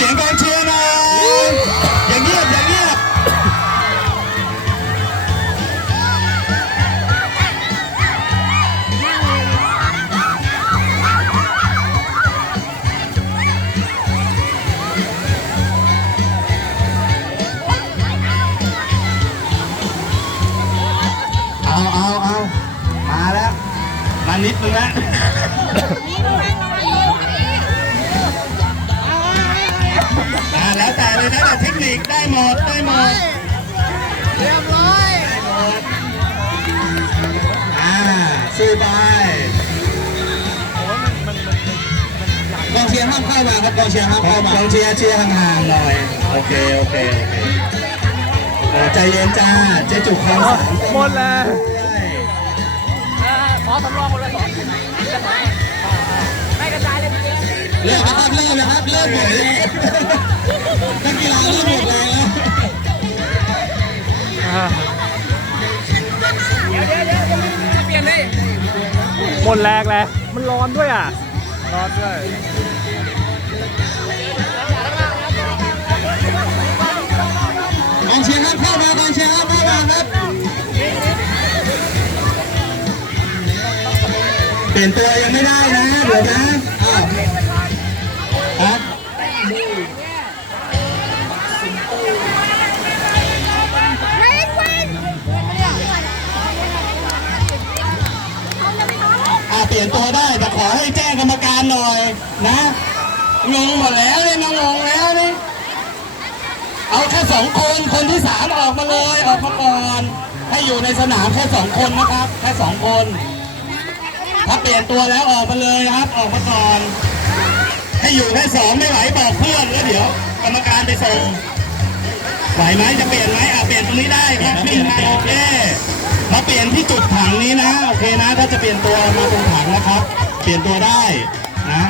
สียงกองเชียร์น่อยอย่างเงียบอย่างเงียบเอาเอาเอามาแล้ว มานิดนึงแล้วะ อะไรได้แต่เทคนิคได้หมดได้หมดเรียบร้อยอ่าสู้ไปกองเชียร์ห้ามเข้ามาครับกองเชียร์ห้ามเข้ามากองเชียร์เชียร์ห่างๆหน่อยโอเคโอเคโอเคใจเย็นจ้าเจ๊จุกคลองสามหมดแล้วขอสำรองหมดเลยสอง เริ่มนะครับเริ่มนะครับเริ่มหมดเลยนักกีฬาเริ่มหมดเลยแล้วหมดแรงแล้วมันร้อนด้วยอะ ร้อนด้วยกองเชียร์ครับเข้ามากองเชียร์ครับเข้ามาครับ เปลี่ยนตัวยังไม่ได้นะ เดี๋ยวนะอ้าว หน่อยนะงงหมดแล้วเนี่ยน้องงงแล้วนี่เอาแค่สองคนคนที่สามออกมาเลยออกมาก่อนให้อยู่ในสนามแค่สองคนนะครับ แค่สองคน ถ้าเปลี่ยนตัวแล้วออกมาเลยครับ ออกมาก่อน ให้อยู่แค่สองไม่ไหวบอกเพื่อนแล้วเดี๋ยว กรรมการไปส่งไหวไหมจะเปลี่ยนไหมอะเปลี่ยนตรงนี้ได้ครับวิ่โอเคมาเปลี่ยนที่จุดถังนี้นะโอเคนะ ถ้าจะเปลี่ยนตัวมาตรงถังนะครับ เปลี่ยนตัวได้ นะ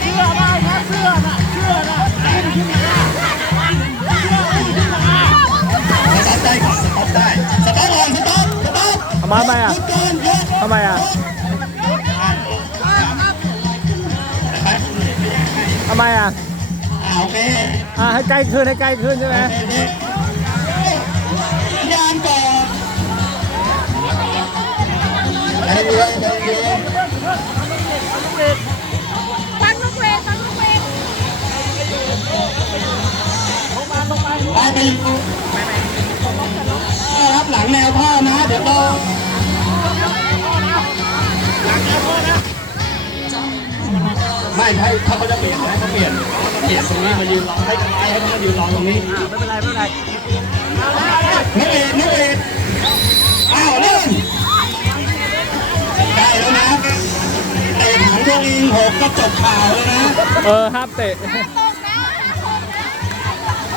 เชื่อได้นะเชื่อนะเชื่อนะสต็อปได้ครับสต็อปได้สต็อปก่อนสต็อปสต็อปทำไมอะทำไมอะทำไมอะอ่าโอเคอ่าให้ใกล้ขึ้นให้ใกล้ขึ้นใช่ไหม ไปไปครับหลังแนวท่อนะเดี๋ยวต้องไม่ให้ถ้าเขาจะเปลี่ยนให้เขาเปลี่ยนเปลี่ยนตรงนี้มายืนรอให้ให้ให้เขายืนรอตรงนี้ไม่เป็นไรไม่เป็นไรนักเรียนนักเรียนอ้าวเริ่มะถังตัวเองหกก็จบข่าวแล้วนะ เออห้ามเตะตกแล้วตกแล้ว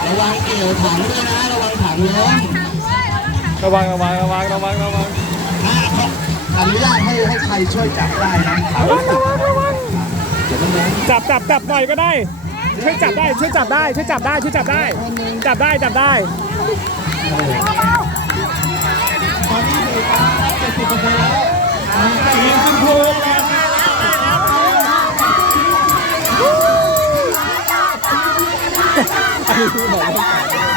ระวังเกี่ยวถังด้วยนะ ระวังถังล้มทำด้วยระวังระวังระวังระวังระวังระวังอ่าครับอนุญาตให้ให้ใครช่วยจับได้นะระวังระวังระวังเดี๋ยวมันล้มจับจับจับหน่อยก็ได้ ช่วยจับได้ช่วยจับได้ช่วยจับได้ช่วยจับได้ จับได้จับได้ต 这猪脑袋是咋的了